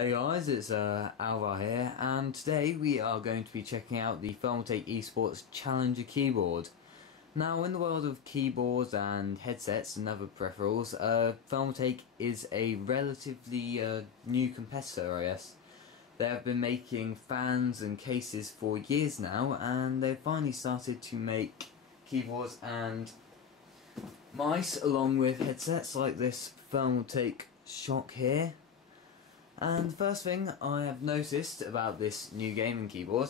Hey guys, it's Alvar here, and today we are going to be checking out the Thermaltake Esports Challenger keyboard. Now, in the world of keyboards and headsets and other peripherals, Thermaltake is a relatively new competitor, I guess. They have been making fans and cases for years now, and they've finally started to make keyboards and mice along with headsets like this Thermaltake Shock here. And the first thing I have noticed about this new gaming keyboard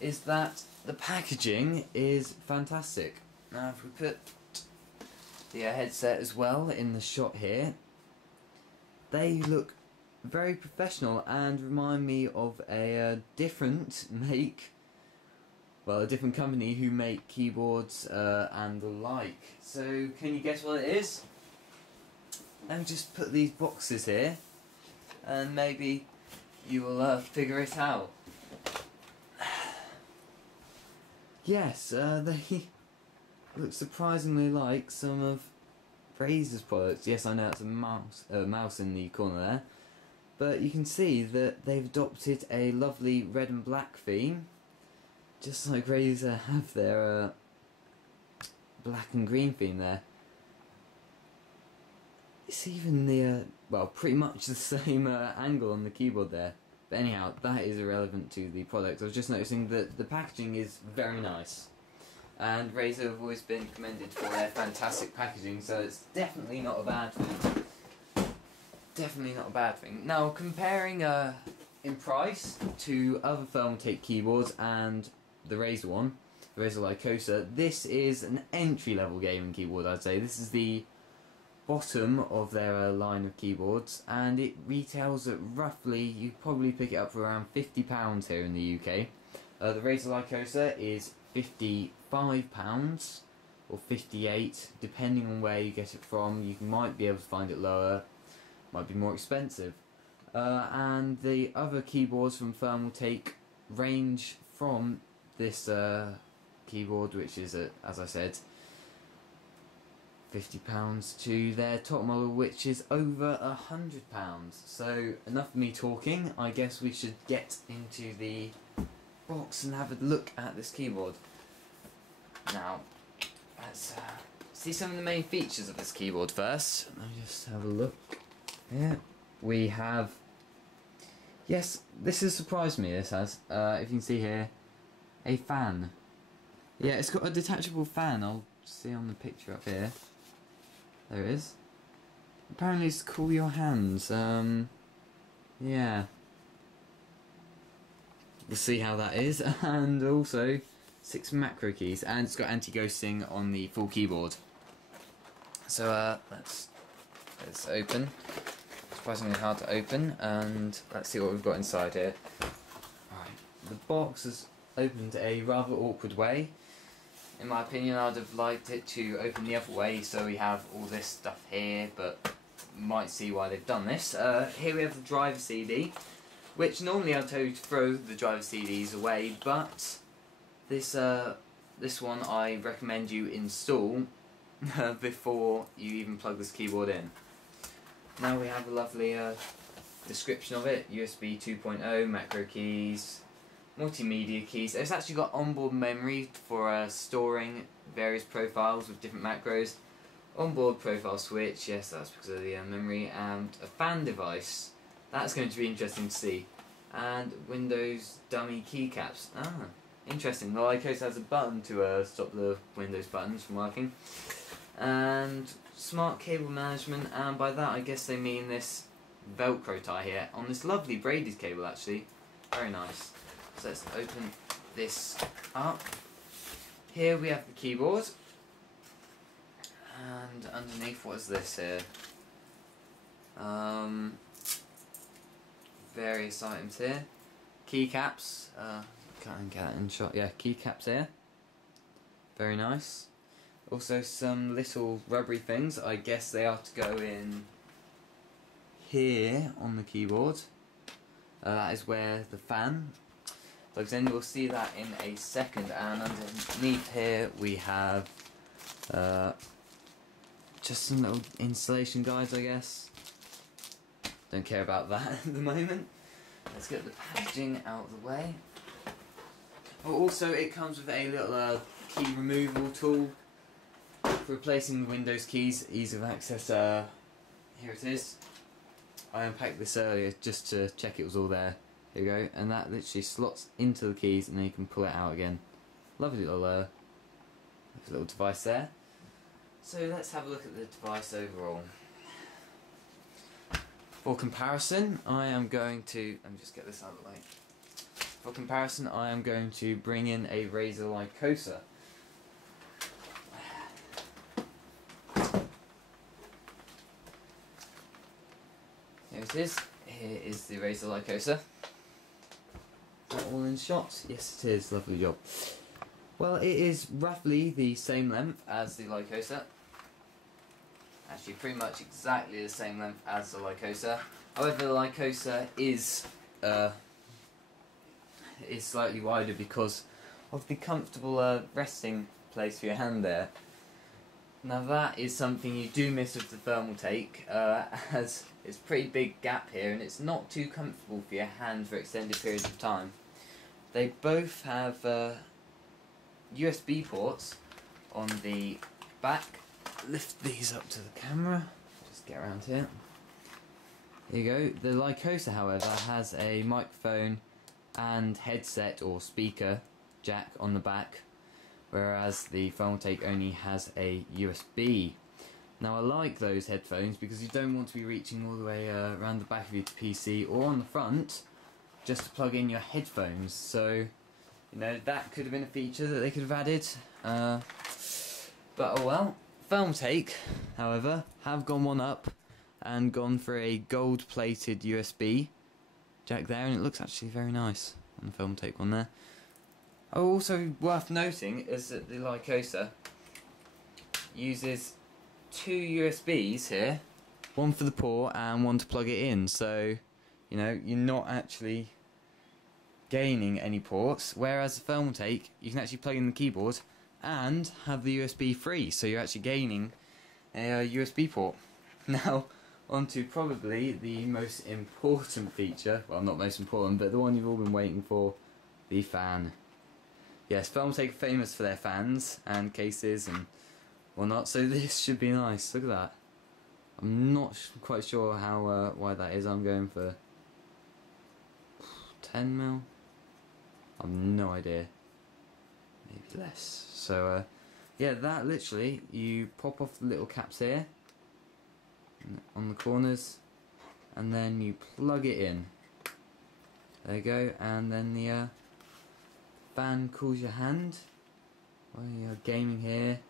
is that the packaging is fantastic. Now if we put the headset as well in the shot here, they look very professional and remind me of a different a different company who make keyboards and the like. So can you guess what it is? Let me just put these boxes here, and maybe you will figure it out. Yes, they look surprisingly like some of Razer's products. Yes, I know it's a mouse in the corner there, but you can see that they've adopted a lovely red and black theme, just like Razer have their black and green theme there. It's even the, pretty much the same angle on the keyboard there. But anyhow, that is irrelevant to the product. I was just noticing that the packaging is very nice. And Razer have always been commended for their fantastic packaging, so it's definitely not a bad thing. Definitely not a bad thing. Now, comparing in price to other Thermaltake keyboards and the Razer one, the Razer Lycosa, this is an entry-level gaming keyboard, I'd say. This is the bottom of their line of keyboards, and it retails at roughly, you probably pick it up for around £50 here in the UK. The Razer Lycosa is £55 or £58, depending on where you get it from. You might be able to find it lower, might be more expensive. And the other keyboards from Thermaltake range from this keyboard, which is, as I said, £50 to their top model, which is over £100. So enough of me talking. I guess we should get into the box and have a look at this keyboard. Now, let's see some of the main features of this keyboard first. Let me just have a look. Yeah, we have. Yes, this has surprised me. This has, if you can see here, a fan. Yeah, it's got a detachable fan. I'll see on the picture up here. There it is. Apparently it's to cool your hands. Yeah. We'll see how that is. And also 6 macro keys, and it's got anti-ghosting on the full keyboard. So let's open. Surprisingly hard to open, and let's see what we've got inside here. Right. The box is opened a rather awkward way. In my opinion, I'd have liked it to open the other way, so we have all this stuff here, but you might see why they've done this. Here we have the driver CD, which normally I'd tell you to throw the driver CDs away, but this one I recommend you install before you even plug this keyboard in. Now we have a lovely description of it: USB 2.0, macro keys, multimedia keys. It's actually got onboard memory for storing various profiles with different macros. Onboard profile switch, yes, that's because of the memory, and a fan device. That's going to be interesting to see. And Windows dummy keycaps. Ah, interesting. The Lycosa has a button to stop the Windows buttons from working. And smart cable management, and by that I guess they mean this Velcro tie here on this lovely braided cable, actually. Very nice. So let's open this up. Here we have the keyboard, and underneath, what is this here? Various items here. Keycaps. Can't get that in shot. Yeah, keycaps here. Very nice. Also some little rubbery things. I guess they are to go in here on the keyboard. That is where the fan plugs in. We'll see that in a second. And underneath here we have just some little installation guides, I guess. Don't care about that at the moment. let's get the packaging out of the way. Oh, also, it comes with a little key removal tool for replacing the Windows keys, ease of access. Here it is. I unpacked this earlier just to check it was all there. Here we go, and that literally slots into the keys and then you can pull it out again. Lovely little device there. So let's have a look at the device overall. For comparison, I am going to, let me just get this out of the way. For comparison, I am going to bring in a Razer Lycosa. Here it is. Here is the Razer Lycosa. Is that all in shot? Yes, it is. Lovely job. Well, it is roughly the same length as the Lycosa. Actually, pretty much exactly the same length as the Lycosa. However, the Lycosa is slightly wider because of the comfortable resting place for your hand there. Now that is something you do miss with the Thermaltake, as it's a pretty big gap here and it's not too comfortable for your hand for extended periods of time. They both have USB ports on the back. Lift these up to the camera, just get around here. There you go. The Lycosa, however, has a microphone and headset or speaker jack on the back, whereas the Thermaltake only has a USB. Now I like those headphones because you don't want to be reaching all the way around the back of your PC or on the front just to plug in your headphones. So, you know, that could have been a feature that they could have added. But oh well. Thermaltake, however, have gone one up and gone for a gold-plated USB jack there, and it looks actually very nice on the Thermaltake one there. Oh, also worth noting is that the Lycosa uses two USBs here, one for the port and one to plug it in, so you know you're not actually gaining any ports, whereas the Thermaltake you can actually plug in the keyboard and have the USB free, so you're actually gaining a USB port. Now, on to probably the most important feature, well not most important, but the one you've all been waiting for, the fan. Yes, Thermaltake are famous for their fans and cases and whatnot, so this should be nice. Look at that. I'm not quite sure how wide that is. I'm going for 10mm. I've no idea. Maybe less. So yeah, that literally, you pop off the little caps here on the corners and then you plug it in. There you go, and then the fan cools your hand while you're gaming here.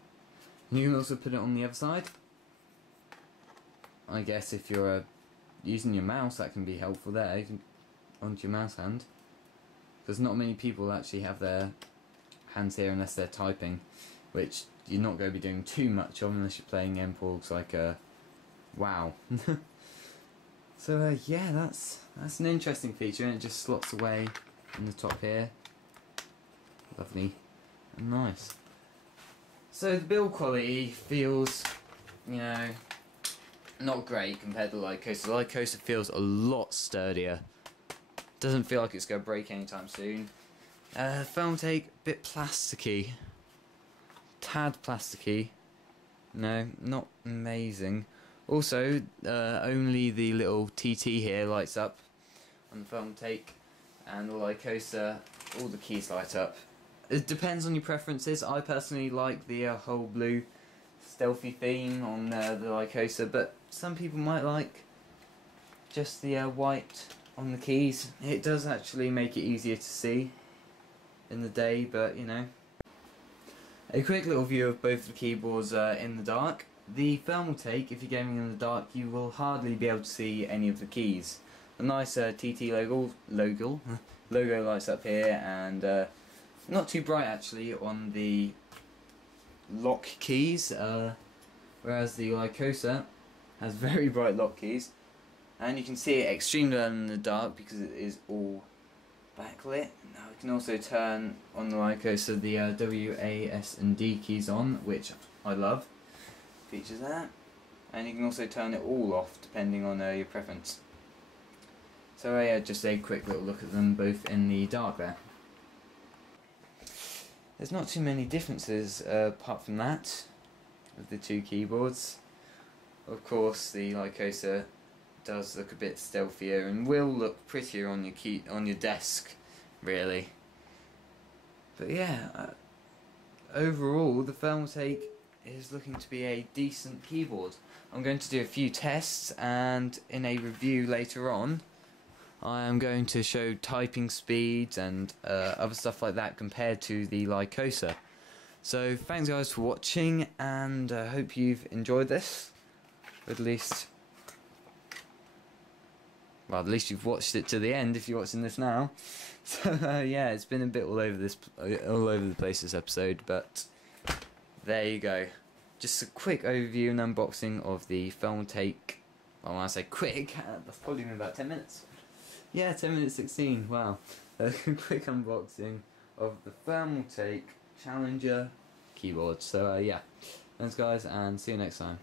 You can also put it on the other side. I guess if you're using your mouse, that can be helpful there. You can onto your mouse hand, because not many people actually have their hands here unless they're typing, which you're not going to be doing too much of unless you're playing MPOGs like WoW. So yeah, that's an interesting feature, and it just slots away in the top here. Lovely and nice. So the build quality feels, you know, not great compared to the Lycosa. The Lycosa feels a lot sturdier. Doesn't feel like it's going to break anytime soon. Thermaltake, bit plasticky. Tad plasticky. No, not amazing. Also, only the little TT here lights up on the Thermaltake, and the Lycosa, all the keys light up. It depends on your preferences. I personally like the whole blue stealthy theme on the Lycosa, but some people might like just the white on the keys. It does actually make it easier to see in the day, but you know. A quick little view of both the keyboards in the dark. The Thermaltake, if you're gaming in the dark, you will hardly be able to see any of the keys. A nice TT logo lights up here, and not too bright actually on the lock keys, whereas the Lycosa has very bright lock keys, and you can see it extremely well in the dark because it is all backlit. Now we can also turn on the Lycosa the W, A, S and D keys on, which I love. Features that, and you can also turn it all off depending on your preference. So yeah, just a quick little look at them both in the dark there. There's not too many differences apart from that with the two keyboards. Of course, the Lycosa does look a bit stealthier and will look prettier on your desk, really. But yeah, overall the Thermaltake is looking to be a decent keyboard. I'm going to do a few tests, and in a review later on I am going to show typing speeds and other stuff like that compared to the Lycosa. So thanks guys for watching, and I hope you've enjoyed this. At least you've watched it to the end if you're watching this now. So yeah, it's been a bit all over the place this episode, but there you go. Just a quick overview and unboxing of the Thermaltake. Well, when I say quick, that's probably been about 10 minutes. Yeah, 10 minutes 16, wow. A quick unboxing of the Thermaltake Challenger keyboard. So yeah, thanks guys, and see you next time.